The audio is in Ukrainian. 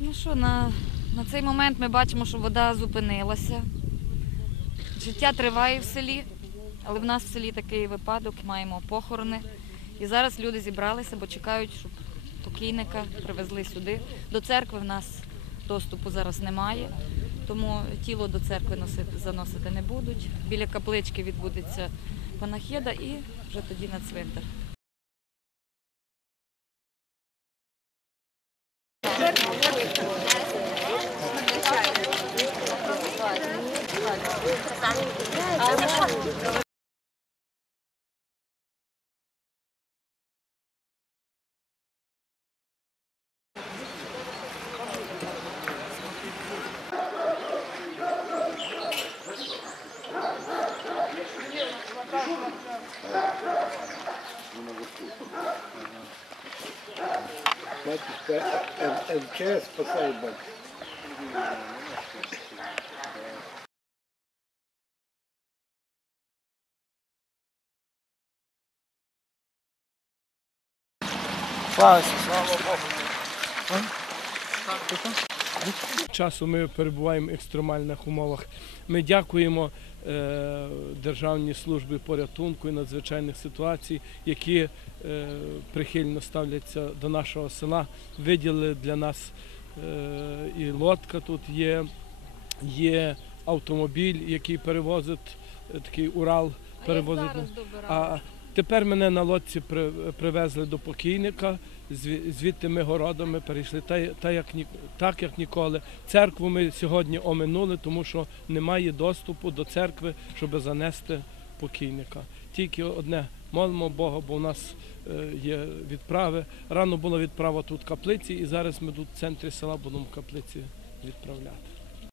Ну що, на, на цей момент ми бачимо, що вода зупинилася. Життя триває в селі, але в нас в селі такий випадок, маємо похорони. І зараз люди зібралися, бо чекають, щоб покійника привезли сюди. До церкви в нас доступу зараз немає, тому тіло до церкви носити, заносити не будуть. Біля каплички відбудеться панахіда і вже тоді на цвинтар. Батюшка МЧС спасає батюшка. часу ми перебуваємо в екстремальних умовах. Ми дякуємо е, Державній службі порятунку і надзвичайних ситуацій, які е, прихильно ставляться до нашого села. Виділили для нас е, і лодка тут є, є автомобіль, який перевозить такий Урал, перевозить. А тепер мене на лодці привезли до покійника. Звідти ми городами перейшли, та, як, так як ніколи. Церкву ми сьогодні оминули, тому що немає доступу до церкви, щоб занести покійника. Тільки одне молимо Бога, бо у нас е, є відправи. Рано була відправа тут каплиці, і зараз ми тут в центрі села будемо каплиці відправляти.